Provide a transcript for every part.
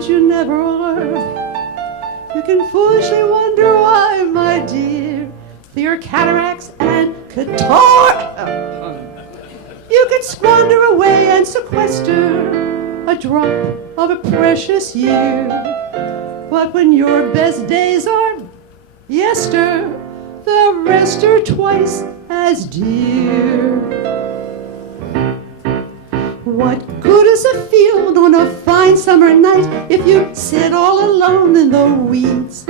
that you never are. You can foolishly wonder why, my dear, through your cataracts and catarrh, you can squander away and sequester a drop of a precious year. But when your best days are yester, the rest are twice as dear. What good is a field on a fine summer night if you sit all alone in the weeds?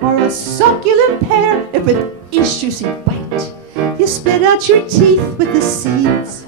Or a succulent pear if with each juicy bite you spit out your teeth with the seeds?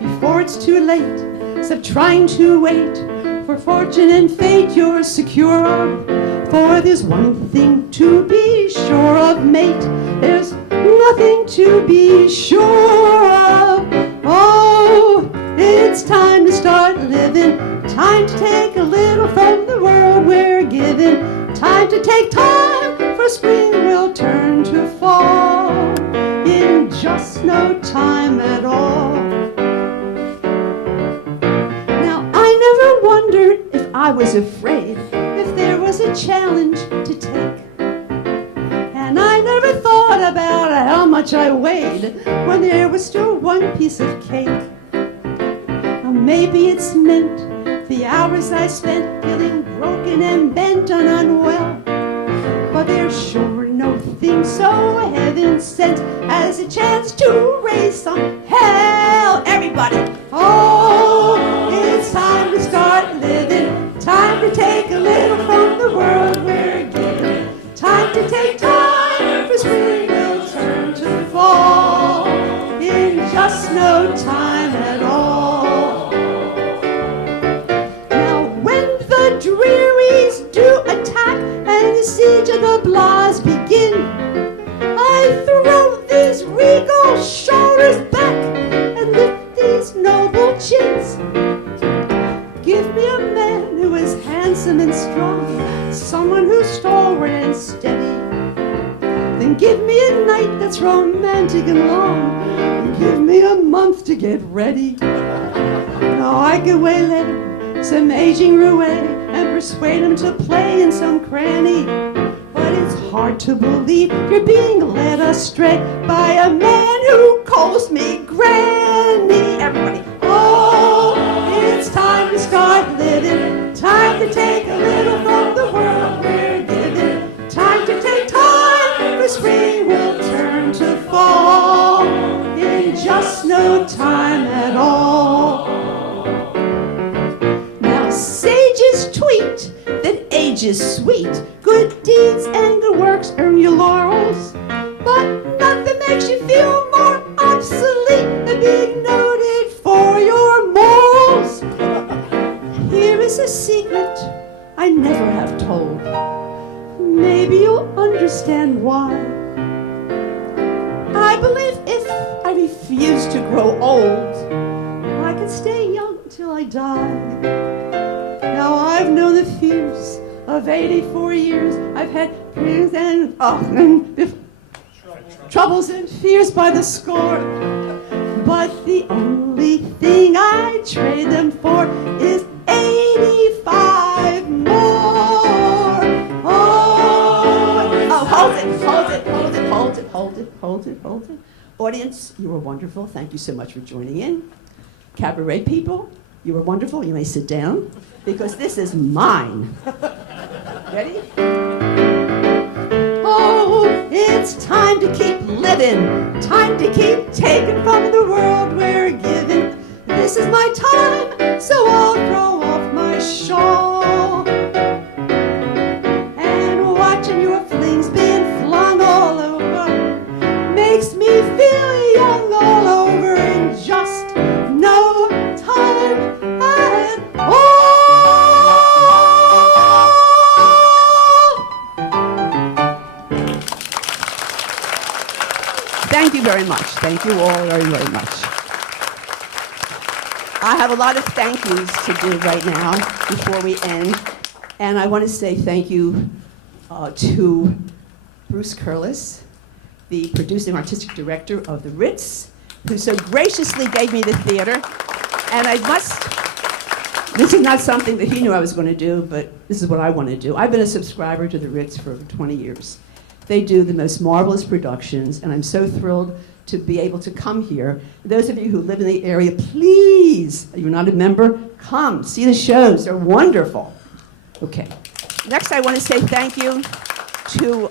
Before it's too late, stop trying to wait for fortune and fate you're secure of. For there's one thing to be sure of, mate, there's nothing to be sure of. Oh, it's time to start living, time to take a little from the world we're given, time to take time, for spring will turn to fall in just no time at all. Now, I never wondered if I was afraid, if there was a challenge to take. And I never thought about how much I weighed when there was still one piece of cake. Now maybe it's meant the hours I spent feeling broken and bent and unwell. But there's sure no thing so heaven sent as a chance to raise some hell. Everybody, oh, it's time to start living, time to take a little from the world we're given, time to take time, for spring will turn to fall in just no time at all. Now when the drearies do attack and the siege of the blahs begin, I throw these regal shoulders back and lift these noble chins. Give me a man who is handsome and strong, someone who's stalwart and steady. Then give me a night that's romantic and long, and give me a month to get ready. Now I can waylay some aging roue and persuade him to play in some cranny. But it's hard to believe you're being led astray by a man who calls me Granny. Everybody, oh, it's time to start living, time to take a little from the world we're given, time to take time, for spring will turn to fall in just no time at all. Now sages tweet that age is sweet, good deeds and good works earn you laurels, but nothing makes you feel more obsolete than being noted for your morals. Here is a secret I never have told. Maybe you'll understand why. I believe if I refuse to grow old, I can stay young till I die. Now I've known the fears of 84 years. I've had fears and troubles and fears by the score. But the only thing I trade them for is 85 more. Oh, hold it. Audience, you were wonderful. Thank you so much for joining in. Cabaret people, you were wonderful. You may sit down because this is mine. Ready? Oh, it's time to keep living, time to keep taking from the world we're given. This is my time, so I'll throw off my shawl. And watching your flings being flung all over makes me feel young all over in just no time at all. Thank you very much. Thank you all very, very much. I have a lot of thank yous to do right now before we end. And I want to say thank you to Bruce Curlis, the producing artistic director of the Ritz, who so graciously gave me the theater. And I must This is not something that he knew I was going to do, but this is what I want to do. I've been a subscriber to the Ritz for 20 years. They do the most marvelous productions, and I'm so thrilled to be able to come here. Those of you who live in the area, please, you're not a member, come, see the shows. They're wonderful. Okay. Next, I want to say thank you to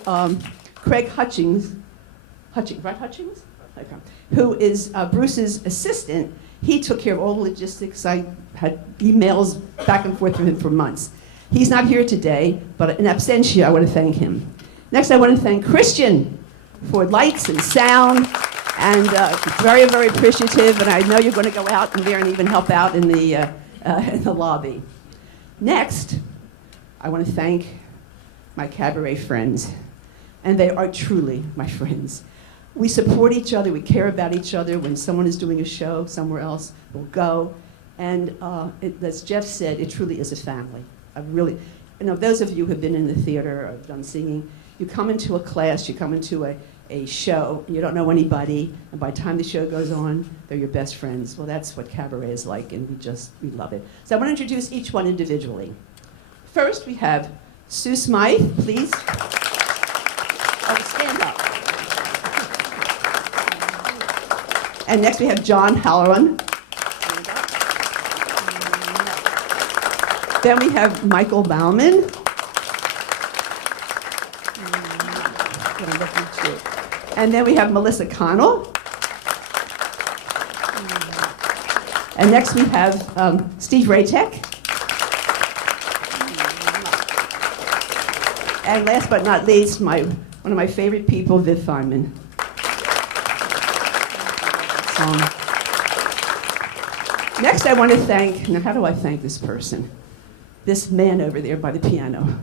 Craig Hutchings, right, Hutchings? Okay. Who is Bruce's assistant. He took care of all the logistics. I had emails back and forth with him for months. He's not here today, but in absentia, I want to thank him. Next, I want to thank Christian for lights and sound, and very, very appreciative, and I know you're going to go out in there and even help out in the lobby. Next, I want to thank my cabaret friends, and they are truly my friends. We support each other, we care about each other. When someone is doing a show somewhere else, we'll go. And as Jeff said, it truly is a family. Those of you who have been in the theater or done singing, you come into a class, you come into a show, you don't know anybody, and by the time the show goes on, they're your best friends. Well, that's what cabaret is like, and we love it. So I want to introduce each one individually. First, we have Sue Smythe, please. Stand up. And next we have John Halloran. Then we have Michael Bauman. And then we have Melissa Connell. And next we have Steve Raytek. And last but not least, one of my favorite people, Viv Feynman. Next, I want to thank, now how do I thank this person? This man over there by the piano.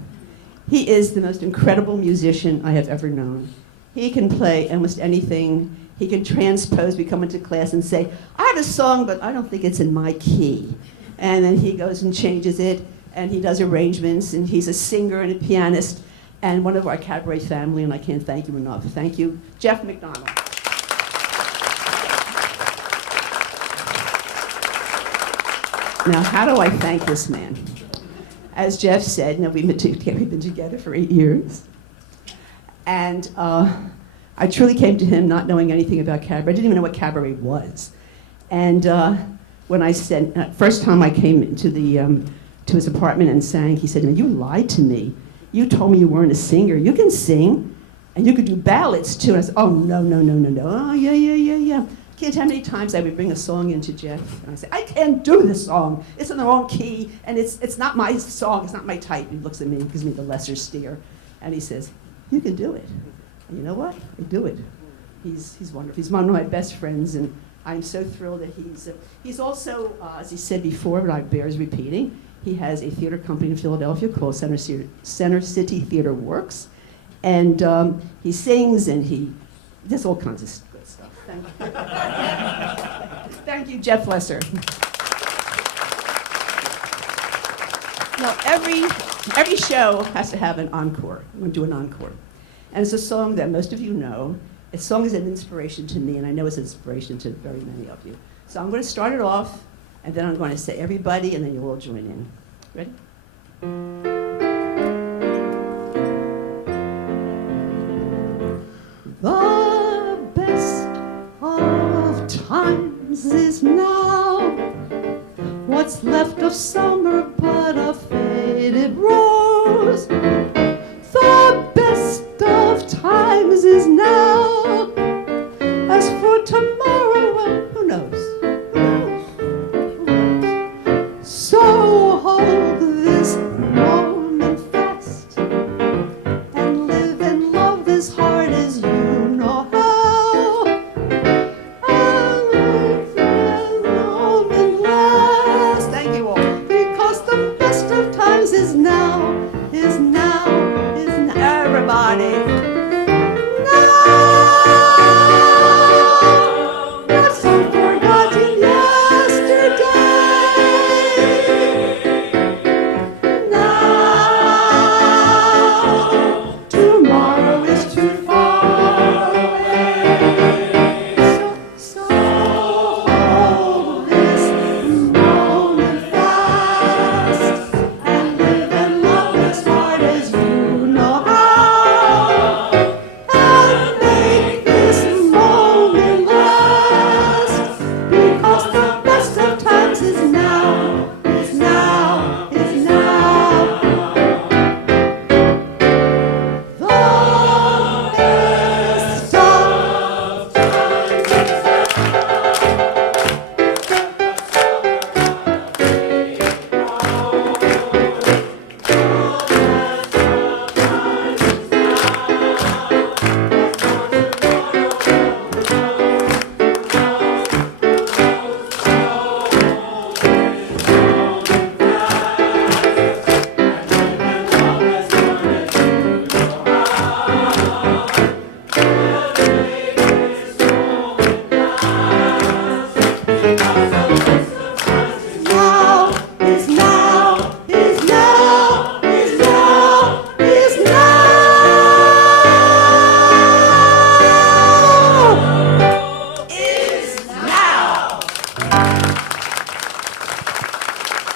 He is the most incredible musician I have ever known. He can play almost anything. He can transpose. We come into class and say, I have a song, but I don't think it's in my key. And then he goes and changes it, and he does arrangements, and he's a singer and a pianist, and one of our cabaret family, and I can't thank you enough. Thank you, Jeff McDonald. Now, how do I thank this man? As Jeff said, we've been together for 8 years. And I truly came to him not knowing anything about cabaret. I didn't even know what cabaret was. And when I said, first time I came into to his apartment and sang, he said to me, you lied to me. You told me you weren't a singer. You can sing, and you could do ballads too. And I said, oh, no. Oh, yeah. Can't tell how many times I would bring a song into Jeff, and I say, I can't do this song. It's in the wrong key, and it's not my song, it's not my type. He looks at me, gives me the lesser stare, and he says, you can do it. And you know what? I do it. He's wonderful. He's one of my best friends, and I'm so thrilled that he's also, as he said before, but it bears repeating, he has a theater company in Philadelphia called Center City Theater Works, and he sings, and he does all kinds of good stuff. Thank you. Thank you, Jeff Lesser. Now, every show has to have an encore. I'm going to do an encore. And it's a song that most of you know. This song is an inspiration to me, and I know it's an inspiration to very many of you. So I'm going to start it off, and then I'm going to say everybody, and then you'll all join in. Ready? The best of times is now. What's left of summer